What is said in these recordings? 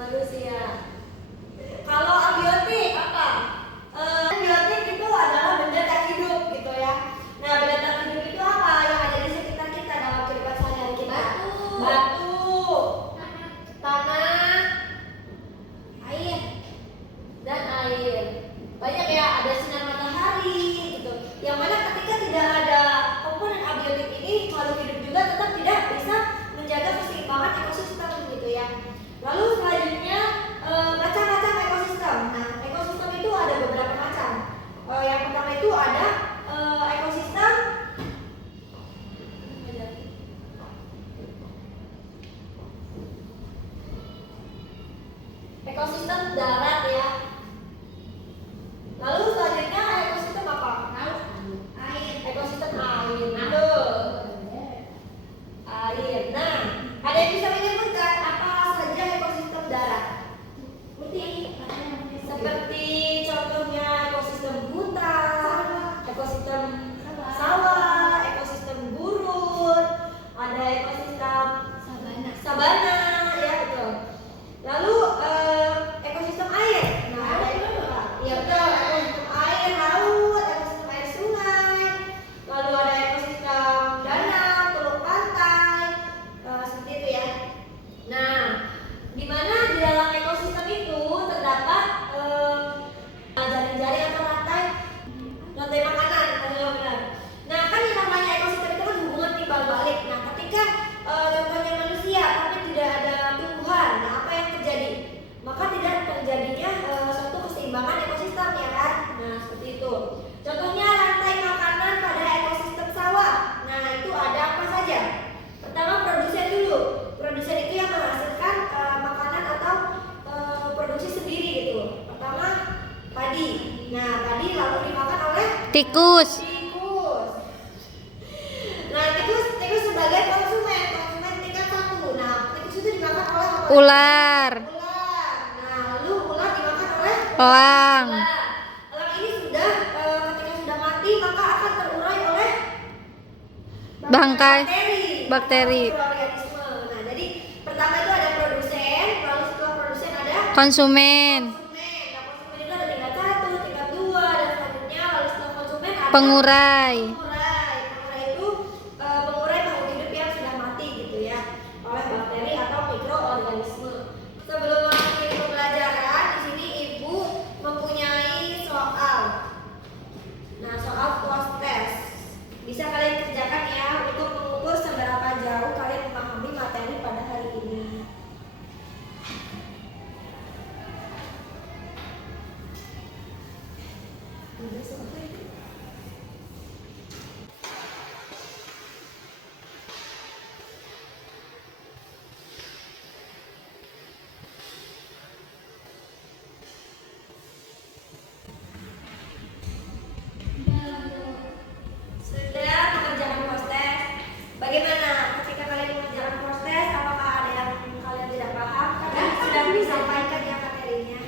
manusia. Kalau abiotik apa? Abiotik itu adalah benda tak hidup gitu ya. Nah, benda tak hidup itu apa yang ada di sekitar kita dalam kehidupan sehari-hari kita? Batu, tanah, air, dan air. Banyak ya, ada sinar matahari gitu. Yang mana ketika tidak ada komponen abiotik ini, makhluk hidup juga tetap tidak bisa menjaga keseimbangan ekosistem gitu ya. Lalu selanjutnya macam-macam ekosistem. Nah, ekosistem itu ada beberapa macam. Yang pertama itu ada ekosistem darat ya. Lalu selanjutnya ekosistem apa? Air. Ekosistem air. Air. Nah, ada yang bisa menyebutkan apa saja ekosistem darat? Seperti contohnya ekosistem hutan, ekosistem sawah, ekosistem gurun, ada ekosistem sabana, ya betul. Lalu ekosistem air. Nah, ada itu apa? Ya betul, ekosistem air laut, ekosistem air sungai. Lalu ada ekosistem danau, teluk pantai, seperti itu ya. Nah, di mana di dalam ekosistem itu terdapat jaring-jaring atau rantai makanan, benar. Nah, kan yang namanya ekosistem itu kan hubungan timbal balik. Nah, ketika contohnya manusia tapi tidak ada tumbuhan, nah apa yang terjadi? Maka tidak terjadinya suatu keseimbangan ekosistem ya kan? Nah, seperti itu. Contohnya rantai makanan pada ekosistem sawah. Nah, itu ada apa saja? Pertama, produsen dulu. Produsen itu yang menghasilkan makanan atau produksi sendiri gitu. Pertama, padi. Nah, padi lalu dimakan oleh tikus. Nah, tikus sebagai konsumen tingkat 1. Nah, tikus itu dimakan oleh apa? Ular. Nah, lalu ular dimakan oleh Elang. Elang ini sudah ketika sudah mati maka akan terurai oleh Bangkai bakteri. bakteri. Nah, jadi pertama itu ada produsen, lalu setelah produsen ada Konsumen. Nah, konsumen itu ada tingkat 1, tingkat 2, dan selanjutnya lalu setelah konsumen ada Pengurai. Pengurai itu pengurai makhluk hidup yang sudah mati gitu ya oleh bakteri atau mikroorganisme. Sebelum mengakhiri pembelajaran, di sini Ibu mempunyai soal. Nah, soal post test. Bisa kalian kerjakan ya untuk mengukur seberapa jauh kalian memahami materi pada hari ini. Udah selesai. Sudah mengerjakan proses. Bagaimana ketika kalian mengerjakan proses? Apakah ada yang kalian tidak paham? Kan sudah disampaikan ya materinya.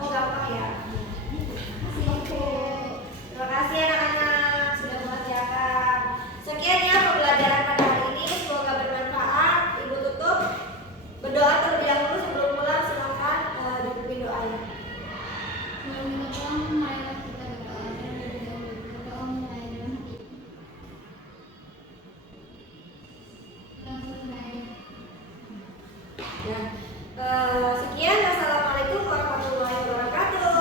Oh, gampang ya. Oke. Terima kasih anak-anak sudah mengerjakan. Sekian ya pembelajaran pada hari ini. Semoga bermanfaat. Ibu tutup. Berdoa terlebih dahulu sebelum pulang. Silakan dipimpin doa ya. Sekian, wassalamualaikum warahmatullahi wabarakatuh.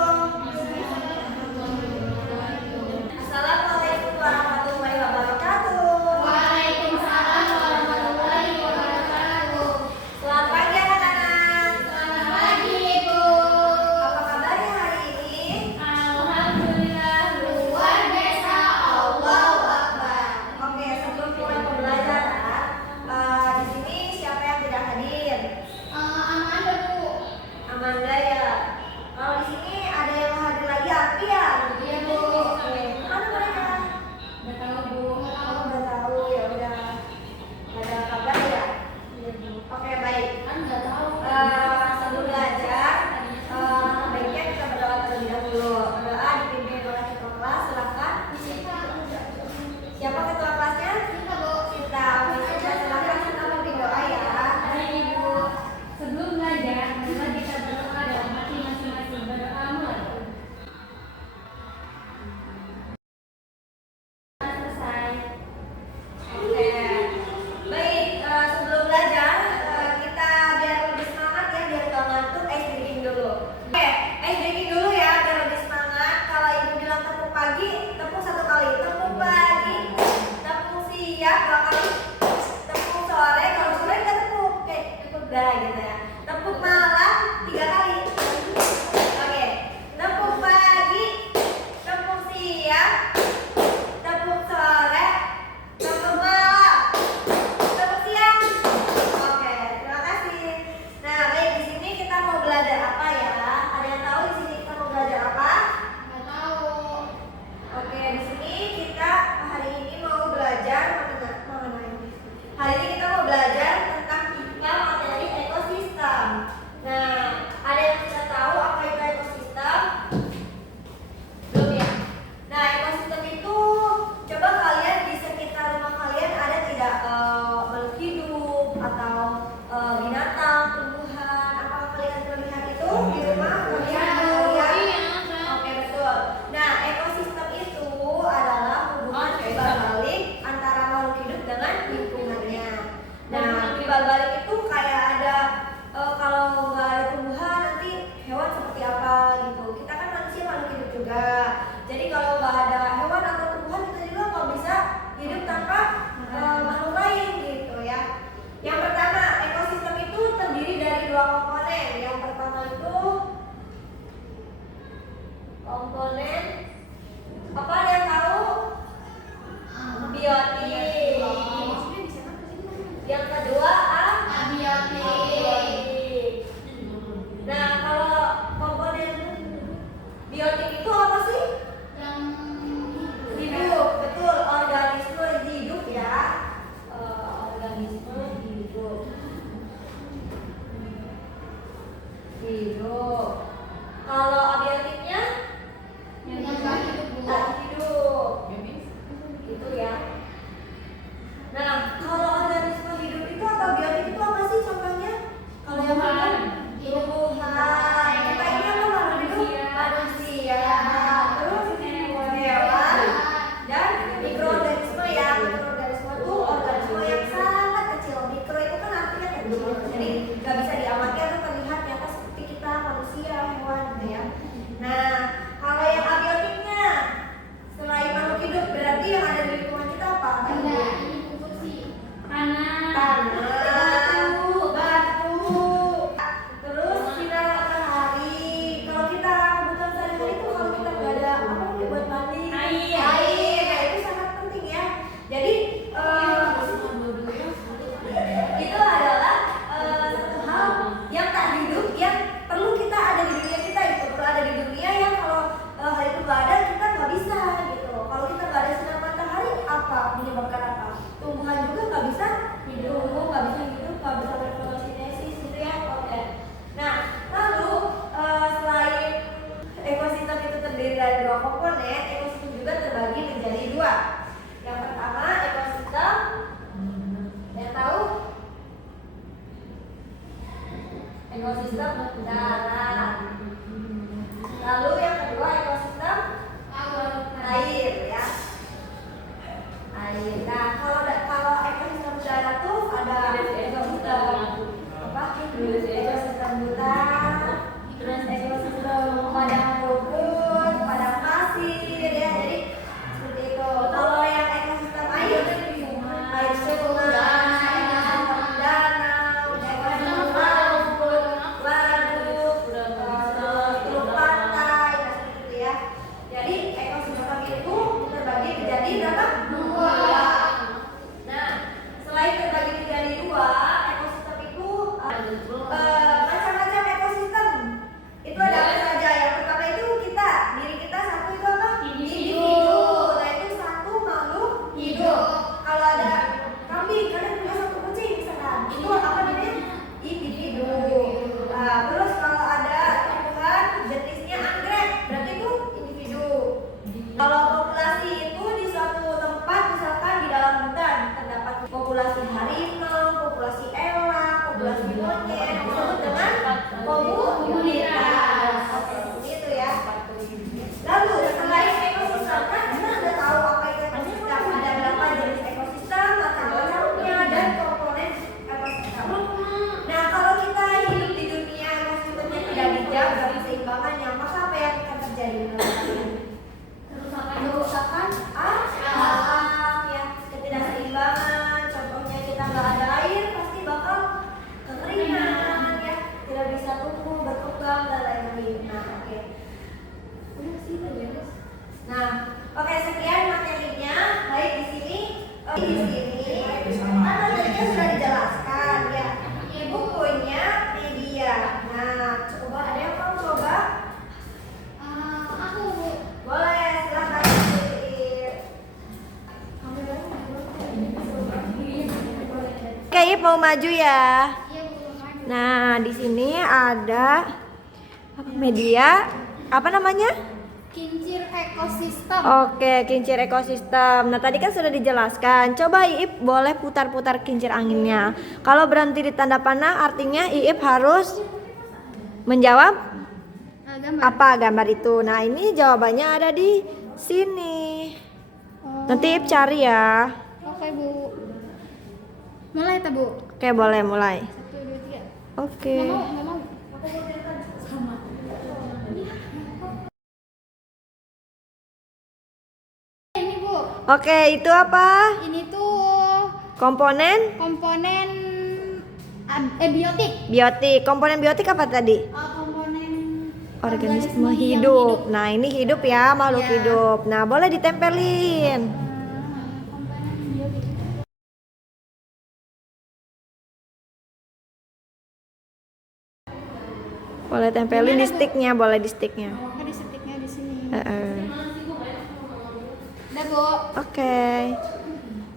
Assalamualaikum warahmatullahi wabarakatuh. Waalaikumsalam warahmatullahi wabarakatuh. Selamat pagi anak-anak. Selamat pagi Ibu. Apa kabarnya hari ini? Alhamdulillah luar biasa. Allahu Akbar. Oke, sebelum mulai pembelajaran, di sini siapa yang tidak hadir? Amanda Bu. Amanda ya. Kalau di sini ada yang hadir lagi Alfian. Iya, Bu. Oke. Mana mereka? Udah tahu Bu. Oh, udah tahu ya udah. Ada kabar ya? Oke, baik. Kan nggak tahu. Sebelum belajar, baiknya kita berdoa terlebih dahulu. Berdoa dipimpin oleh ketua kelas. Silakan. Siapa ketua kelasnya? Kita Bu. Kita. Silakan kita pimpin doa ya. Hari Ibu. Sebelum belajar, Hidup. Kalau abiotiknya? Yang nggak hidup, Bu. Tak hidup. Gitu ya. Nah, kalau organisme hidup itu atau biotik itu apa sih contohnya? Kalau yang hidup? Tumbuhan. Kita ini apa makhluk hidup? Manusia. Terus hewan dan mikroorganisme ya. Mikroorganisme itu organisme yang sangat kecil. Mikro itu kan artinya kecil. Jadi nggak bisa diamati atau terlihat nyata seperti kita manusia, hewan gitu ya. Nah, kalau yang abiotiknya selain makhluk hidup berarti yang ada di lingkungan kita apa? Benda, ini fungsi. Tanah. Batu. Terus sinar matahari. Kalau kita kebutuhan sehari-hari itu kalau kita nggak ada apa namanya buat mandi? Air. Nah, itu sangat penting ya. Jadi itu adalah satu hal yang tak hidup yang perlu kita ada di dunia kita itu perlu ada di dunia yang kalau hal itu nggak ada kita nggak bisa gitu. Kalau kita nggak ada sinar matahari apa menyebabkan apa? Tumbuhan juga nggak bisa hidup, nggak bisa berfotosintesis gitu ya. Oke. Nah lalu selain ekosistem itu terdiri dari dua komponen, ekosistem juga terbagi menjadi dua. Yang pertama ekosistem yang tahu ekosistem darat. Lalu yang kedua ekosistem air ya. Air. Nah, kalau ekosistem darat tuh ada ekosistem apa? Ekosistem hutan, terus ekosistem padang rumput, padang pasir ya. Jadi seperti itu. Kalau yang ekosistem air sungai, ekosistem danau, ekosistem laut, waduk, teluk pantai, nah seperti itu ya. Jadi ekosistem itu terbagi menjadi berapa? Dua. Nah, selain terbagi menjadi dua, ekosistem itu macam-macam ekosistem. Itu ada apa saja? Yang pertama itu kita, diri kita satu itu apa? Individu. Nah itu satu makhluk hidup. Kalau ada kambing, kalian punya satu kucing misalkan, itu apa namanya? Individu. Nah, terus kalau ada tumbuhan jenisnya anggrek, berarti itu individu. Kalau populasi itu di suatu tempat, misalkan di dalam hutan, terdapat populasi harimau, populasi elang, populasi monyet, disebut dengan komunitas. Oke, itu ya. Lalu selain ekosistem, kan kita udah tahu apa itu ekosistem, ada berapa jenis ekosistem, macam-macamnya dan komponen ekosistem. Nah, kalau kita hidup di dunia ekosistemnya tidak dijaga keseimbangannya, maka apa yang akan terjadi menurut kalian? Kerusakan alam ya, ketidakseimbangan. Contohnya kita nggak ada air, pasti bakal kekeringan ya, tidak bisa tumbuh, berkembang dan lain-lain. Nah, oke. Udah sih, udah beres. Nah, oke sekian materinya. Baik di sini, kan materinya sudah dijelaskan ya. Bukunya media. Nah, coba ada yang mau coba? Aku, Bu. Boleh, silakan. Oke, Ip mau maju ya. Iya, Bu. Maju. Nah, di sini ada apa, media apa namanya? Kincir ekosistem. Oke, kincir ekosistem. Nah, tadi kan sudah dijelaskan. Coba Iip boleh putar-putar kincir anginnya. Kalau berhenti di tanda panah, artinya Iip harus menjawab Gambar. apa gambar itu. Nah, ini jawabannya ada di sini. Nanti Iip cari ya. Oke, Bu. Mulai ta, Bu? Oke, boleh mulai. 1, 2, 3. Oke. Nggak mau. Sama. Ini, Bu. Oke, itu apa? Ini tuh Komponen komponen biotik. biotik. Komponen biotik apa tadi? Komponen Organisme yang hidup. Nah, ini hidup ya, makhluk Ya. hidup. Nah, boleh ditempelin. Komponen biotik. Boleh tempelin di sticknya, boleh di sticknya. Ada sticknya di sini. Udah, Bu. Oke.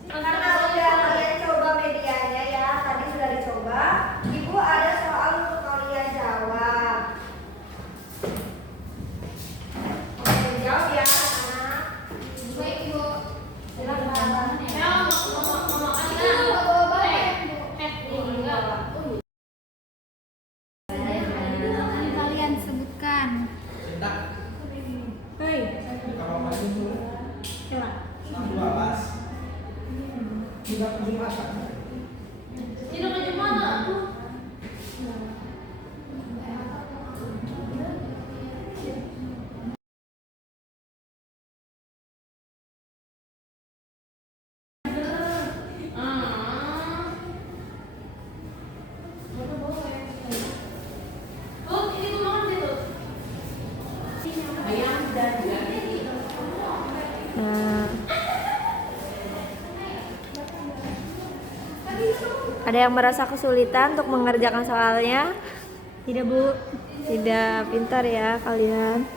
Karena udah kalian coba medianya ya, tadi sudah dicoba. Ibu ada soal untuk kalian jawab. Tidur di mana? Oh, ini gue makan deh tuh. Ayam dan Nah. Ada yang merasa kesulitan untuk mengerjakan soalnya? Tidak, Bu. Tidak pintar ya kalian.